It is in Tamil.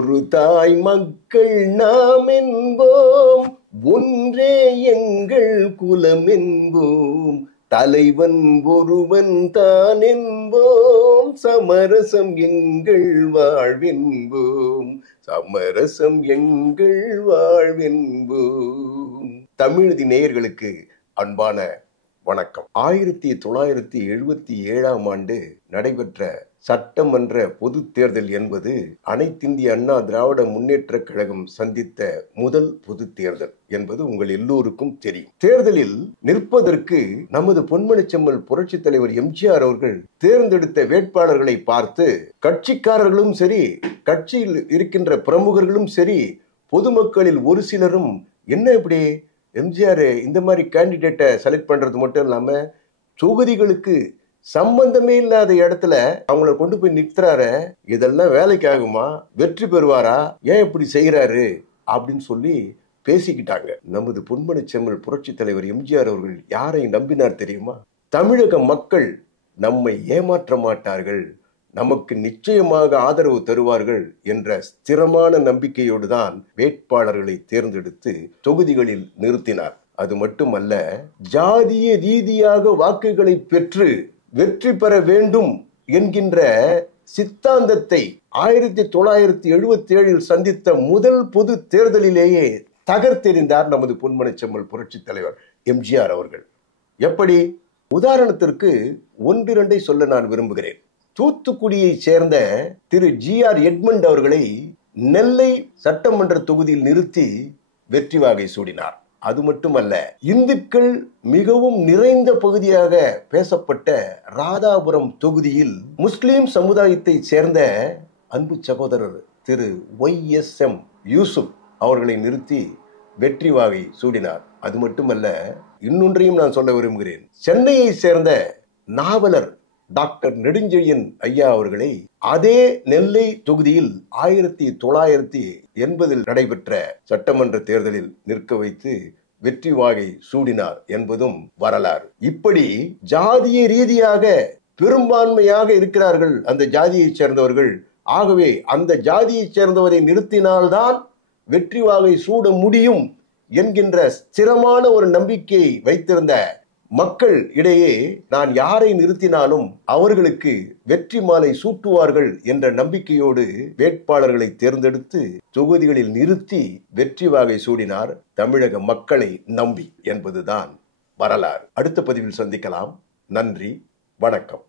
ஒரு தாய் மக்கள் நாம் என்போம், ஒன்றே எங்கள் குலம் என்போம், தலைவன் ஒருவன் தான் என்போம், சமரசம் எங்கள் வாழ்வென்போம், சமரசம் எங்கள் வாழ்வென்போம். தமிழதி நேயர்களுக்கு அன்பான வணக்கம். 1977ஆம் ஆண்டு நடைபெற்ற சட்டமன்ற பொது தேர்தல் என்பது அனைத்திந்திய அண்ணா திராவிட முன்னேற்ற கழகம் சந்தித்த முதல் பொது தேர்தல் என்பது உங்கள் எல்லோருக்கும் தெரியும். தேர்தலில் நிற்பதற்கு நமது பொன்மனச்செம்மல் புரட்சி தலைவர் எம்ஜிஆர் அவர்கள் தேர்ந்தெடுத்த வேட்பாளர்களை பார்த்து கட்சிக்காரர்களும் சரி, கட்சியில் இருக்கின்ற பிரமுகர்களும் சரி, பொதுமக்களில் ஒரு சிலரும் என்ன இப்படி எம்ஜிஆர் இந்த மாதிரி கேண்டிடேட்டை செலக்ட் பண்றது மட்டும் இல்லாம தொகுதிகளுக்கு சம்பந்தமே இல்லாத இடத்துல அவங்கள கொண்டு போய் நிறுத்துறாரு, இதெல்லாம் வேலைக்கு ஆகுமா, வெற்றி பெறுவாரா, ஏன் இப்படி செய்யறாரு அப்படின்னு சொல்லி பேசிக்கிட்டாங்க. நமது பொன்மனச்செம்மல் புரட்சி தலைவர் எம்ஜிஆர் அவர்கள் யாரை நம்பினார் தெரியுமா? தமிழக மக்கள் நம்மை ஏமாற்ற மாட்டார்கள், நமக்கு நிச்சயமாக ஆதரவு தருவார்கள் என்ற ஸ்திரமான நம்பிக்கையோடு தான் வேட்பாளர்களை தேர்ந்தெடுத்து தொகுதிகளில் நிறுத்தினார். அது மட்டுமல்ல, ஜாதிய ரீதியாக வாக்குகளை பெற்று வெற்றி பெற வேண்டும் என்கின்ற சித்தாந்தத்தை 1977 சந்தித்த முதல் பொது தேர்தலிலேயே தகர்த்தெறிந்தார் நமது பொன்மனச்செம்மல் புரட்சி தலைவர் எம்ஜிஆர் அவர்கள். எப்படி? உதாரணத்திற்கு ஒன்றிரண்டை சொல்ல நான் விரும்புகிறேன். தூத்துக்குடியை சேர்ந்த திரு GR எட்மண்ட் அவர்களை நெல்லை சட்டமன்ற தொகுதியில் நிறுத்தி வெற்றி வாகை சூடினார். அது மட்டுமல்ல, இந்துக்கள் மிகவும் நிறைந்த பகுதியாக பேசப்பட்ட ராதாபுரம் தொகுதியில் முஸ்லிம் சமுதாயத்தை சேர்ந்த அன்பு சகோதரர் திரு YSM யூசுப் அவர்களை நிறுத்தி வெற்றி வாகை சூடினார். அது மட்டுமல்ல, இன்னொன்றையும் நான் சொல்ல விரும்புகிறேன். சென்னையை சேர்ந்த நாவலர் டாக்டர் நெடுஞ்செழியன் ஐயா அவர்களை அதே நெல்லை தொகுதியில் 1980 நடைபெற்ற சட்டமன்ற தேர்தலில் நிற்க வைத்து வெற்றி வாகை சூடினார் என்பதும் வரலாறு. இப்படி ஜாதிய ரீதியாக பெரும்பான்மையாக இருக்கிறார்கள் அந்த ஜாதியை சேர்ந்தவர்கள். ஆகவே அந்த ஜாதியை சேர்ந்தவரை நிறுத்தினால்தான் வெற்றி வாகை சூட முடியும் என்கின்ற ஸ்திரமான ஒரு நம்பிக்கையை வைத்திருந்த மக்கள் இடையே நான் யாரை நிறுத்தினாலும் அவர்களுக்கு வெற்றி மாலை சூட்டுவார்கள் என்ற நம்பிக்கையோடு வேட்பாளர்களை தேர்ந்தெடுத்து தொகுதிகளில் நிறுத்தி வெற்றி வாகை சூடினார் தமிழக மக்களை நம்பி என்பதுதான் வரலாறு. அடுத்த பதிவில் சந்திக்கலாம். நன்றி, வணக்கம்.